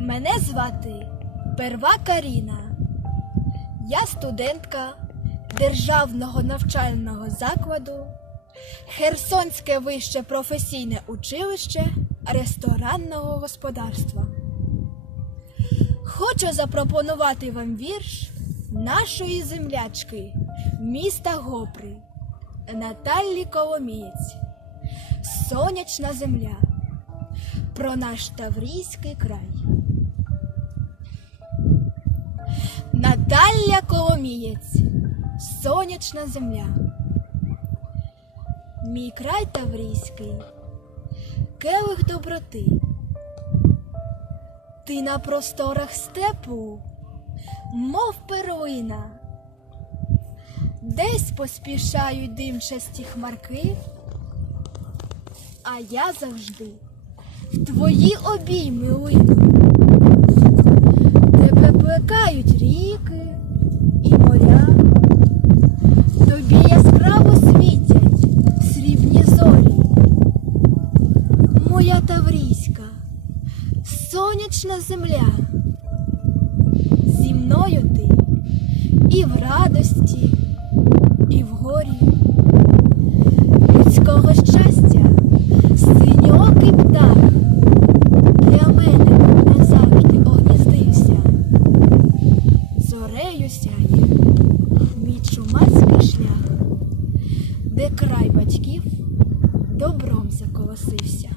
Мене звати Перва Каріна. Я студентка Державного навчального закладу, Херсонське вище професійне училище ресторанного господарства. Хочу запропонувати вам вірш нашої землячки міста Гопри Наталі Коломієць. Сонячна земля про наш Таврійський край. Наталя Коломієць, сонячна земля. Мій край Таврійський, келих доброти. Ти на просторах степу, мов перлина. Десь поспішають димчасті хмарки, а я завжди твої обійми лину. Тебе плекають ріки і моря, тобі яскраво світять срібні зорі. Моя Таврійська, сонячна земля, зі мною ти і в радості, зарею сяє мій чумацький шлях, де край батьків добром заколосився.